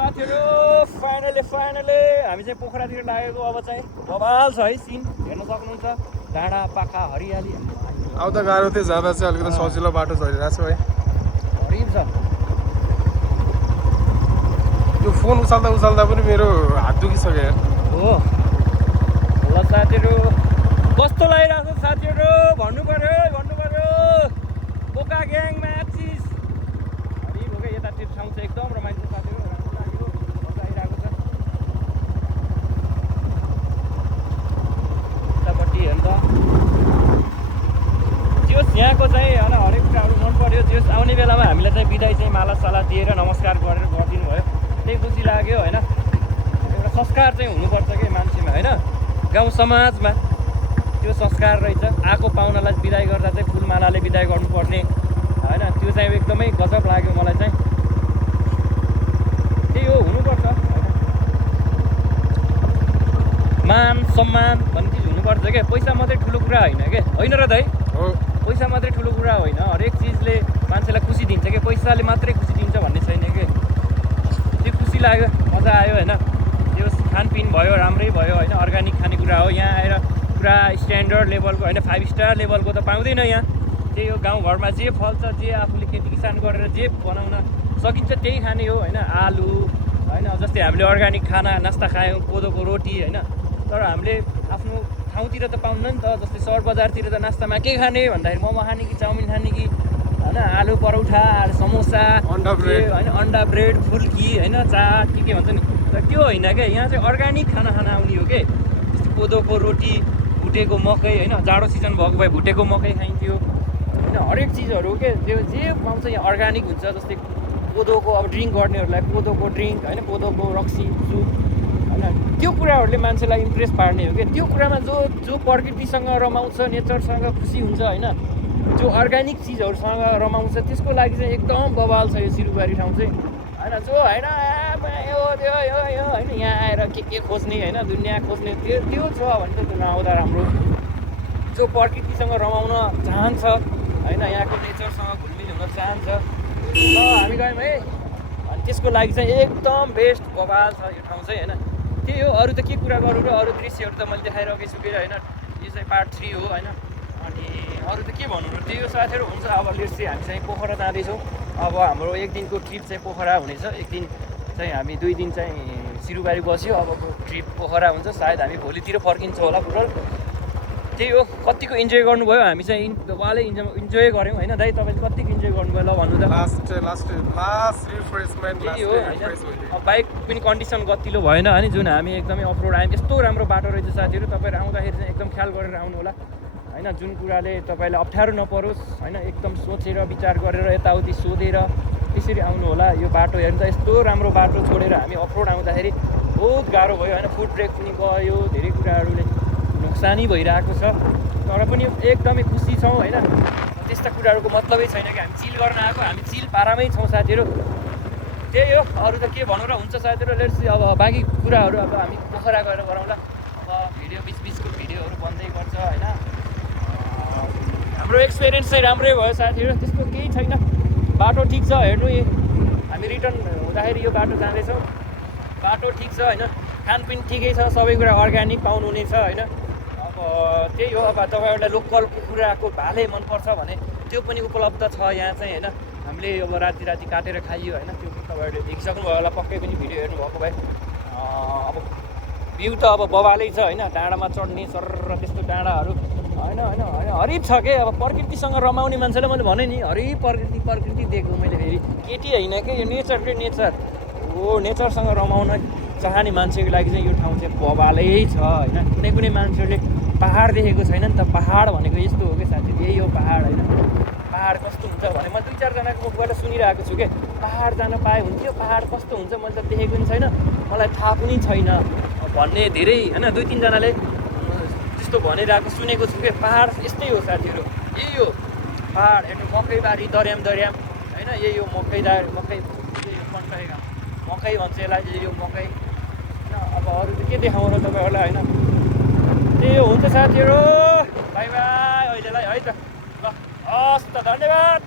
साथीहरु फाइनली हामी चाहिँ पोखरातिर लागेको अब चाहिँ बवाल छ है सिन हेर्न सक्नुहुन्छ डाँडा पाखा हरियाली अब त गाह्रो थियो जाँदा चाहिँ अलिकति सजिलो बाटो चलिरहेको छ है हरिब छ यो फोन उचाल्दा पनि मेरो हात दुखिसक्यो यार हो ल साथीहरु कस्तो लागिरहेको छ साथीहरु भन्नु पर्यो बोका ग्याङ म्याचिस हरिब हो के यतातिर ठाउँ चाहिँ एकदम रमाइलो साथीहरु राम्रो लाग्यो मजा आइरहेको छ यतापट्टि हेर्नु त जोस् यहाँको चाहिँ होइन हरेक कुराहरू मन पर्यो जोस् आउने बेलामा हामीलाई चाहिँ बिदाई चाहिँ मालासाला दिएर नमस्कार गरेर गरिदिनु भयो त्यही खुसी लाग्यो होइन एउटा संस्कार चाहिँ हुनुपर्छ कि मान्छेमा होइन गाउँ समाजमा त्यो संस्कार रहेछ आएको पाहुनालाई बिदाई गर्दा चाहिँ फुलमालाले बिदाई गर्नुपर्ने होइन त्यो चाहिँ एकदमै गजब लाग्यो मलाई चाहिँ त्यही हो हुनुपर्छ होइन मान सम्मान भन्ने चिज हुनुपर्छ क्या पैसा मात्रै ठुलो कुरा होइन क्या होइन र दाइ हो पैसा मात्रै ठुलो कुरा होइन हरेक चिजले मान्छेलाई खुसी दिन्छ कि पैसाले मात्रै खुसी दिन्छ भन्ने छैन कि त्यो खुसी लाग्यो मजा आयो होइन त्यो खानपिन भयो राम्रै भयो होइन अर्ग्यानिक खानेकुरा हो यहाँ आएर पुरा स्ट्यान्डर्ड लेभलको होइन 5 स्टार लेभलको त पाउँदैन यहाँ त्यही हो गाउँघरमा जे फल्छ जे आफूले खेती किसान गरेर जे बनाउन सकिन्छ त्यही खाने हो होइन आलु होइन जस्तै हामीले अर्ग्यानिक खाना नास्ता खायौँ कोदोको रोटी होइन तर हामीले आफ्नो ठाउँतिर त पाउन्न नि त जस्तै सहर बजारतिर त नास्तामा के खाने भन्दाखेरि मोमो खाने कि चाउमिन खाने कि होइन आलु परौठा समोसा अन्डा ब्रेड होइन अन्डा ब्रेड फुल्की होइन चाट के भन्छ नि तर त्यो होइन क्या यहाँ चाहिँ अर्ग्यानिक खाना खान आउने हो कि जस्तै कोदोको रोटी भुटेको मकै होइन जाडो सिजन भएको भए भुटेको मकै खाइन्थ्यो होइन हरेक चिजहरू के त्यो जे पाउँछ यहाँ अर्ग्यानिक हुन्छ जस्तै कोदोको अब ड्रिङ्क गर्नेहरूलाई कोदोको ड्रिङ्क होइन कोदोको रक्सी सुप होइन त्यो कुराहरूले मान्छेलाई इम्प्रेस पार्ने हो क्या त्यो कुरामा जो प्रकृतिसँग रमाउँछ नेचरसँग खुसी हुन्छ होइन जो अर्ग्यानिक चिजहरूसँग रमाउँछ त्यसको लागि चाहिँ एकदम बवाल छ यो सिरुबारी ठाउँ चाहिँ होइन जो होइन यो होइन यहाँ आएर के खोज्ने होइन दुनियाँ खोज्ने त्यो छ भने त नआउँदा राम्रो जो प्रकृतिसँग रमाउन चाहन्छ होइन यहाँको नेचरसँग घुलमिल हुन चाहन्छ ल हामी गयौँ है अनि त्यसको लागि चाहिँ एकदम बेस्ट बवाल छ यो ठाउँ चाहिँ होइन त्यही हो अरू त के कुरा गरौँ र अरू दृश्यहरू त मैले देखाइरहेकै छु कि होइन यो चाहिँ पार्ट 3 हो होइन अनि अरू त के भनौँ र त्यही हो साथीहरू हुन्छ अब लेट्स चाहिँ हामी चाहिँ पोखरा जाँदैछौँ अब हाम्रो एक दिनको ट्रिप चाहिँ पोखरा हुनेछ एक दिन चाहिँ हामी 2 दिन चाहिँ सिरुबारी बस्यो अबको ट्रिप पोखरा हुन्छ सायद हामी भोलितिर फर्किन्छौँ होला फुटबल त्यही हो कतिको इन्जोय गर्नुभयो हामी चाहिँ वालै इन्जोय गऱ्यौँ होइन दाइ तपाईँले कतिको इन्जोय गर्नुभयो ल भन्नु त लास्ट रिफ्रेसमेन्ट त्यही हो होइन अब बाइक पनि कन्डिसन गतिलो भएन होइन जुन हामी एकदमै अफरोड आयौँ यस्तो राम्रो बाटो रहेछ साथीहरू तपाईँहरू आउँदाखेरि चाहिँ एकदम ख्याल गरेर आउनु होला होइन जुन कुराले तपाईँलाई अप्ठ्यारो नपरोस् होइन एकदम सोचेर विचार गरेर यताउति सोधेर त्यसरी आउनु होला यो बाटो हेर्नु त यस्तो राम्रो बाटो छोडेर हामी अफरोड आउँदाखेरि बहुत गाह्रो भयो होइन फुट ब्रेक पनि गयो धेरै कुराहरूले नोक्सानी भइरहेको छ तर पनि एकदमै खुसी छौँ होइन त्यस्ता कुराहरूको मतलबै छैन कि हामी चिल गर्न आएको हामी चिल पारामै छौँ साथीहरू त्यही हो अरू त के भनौँ र हुन्छ साथीहरू लेट्स अब बाँकी कुराहरू अब हामी पोखरा गएर गरौँला अब भिडियो बिचको भिडियोहरू बन्दै गर्छ होइन हाम्रो एक्सपिरियन्स चाहिँ राम्रै भयो साथीहरू त्यस्तो केही छैन बाटो ठिक छ हेर्नु हामी रिटर्न हुँदाखेरि यो बाटो जाँदैछौँ बाटो ठिक छ होइन खानपिन ठिकै छ सबै कुरा अर्ग्यानिक पाउनुहुनेछ होइन अब त्यही हो अब तपाईँहरूलाई लोकल कुखुराको भाले मनपर्छ भने त्यो पनि उपलब्ध छ यहाँ चाहिँ होइन हामीले अब राति काटेर खाइयो होइन त्यो पनि तपाईँहरूले देखिसक्नुभयो होला पक्कै पनि भिडियो हेर्नुभएको भए अब भ्यू त अब बवालै छ होइन डाँडामा चढ्ने सर त्यस्तो डाँडाहरू होइन हरिब छ के अब प्रकृतिसँग रमाउने मान्छेलाई मैले भने नि हरिब प्रकृति देखेको मैले फेरि केटी होइन कि यो नेचरकै नेचर हो नेचरसँग रमाउन चाहने मान्छेको लागि चाहिँ यो ठाउँ चाहिँ बवालै छ होइन कुनै मान्छेहरूले पहाड देखेको छैन नि त पहाड भनेको यस्तो हो कि साथी यही हो पहाड होइन पहाड कस्तो हुन्छ भने म 2-4जनाको मुखबाट सुनिरहेको छु कि पहाड जान पाए हुन्थ्यो पहाड कस्तो हुन्छ मैले त देखेको पनि छैन मलाई थाहा पनि छैन भन्ने धेरै होइन 2-3जनाले त्यस्तो भनिरहेको सुनेको छु कि पहाड यस्तै हो साथीहरू यही हो पहाड हेर्नु मकैबारी दर्याम होइन यही हो मकै मकै भन्छ यसलाई यही हो मकै होइन अब अरू त के देखाउँ र तपाईँहरूलाई होइन त्यही हो हुन्छ साथीहरू बाई बाई अहिलेलाई है त ल हस् त धन्यवाद।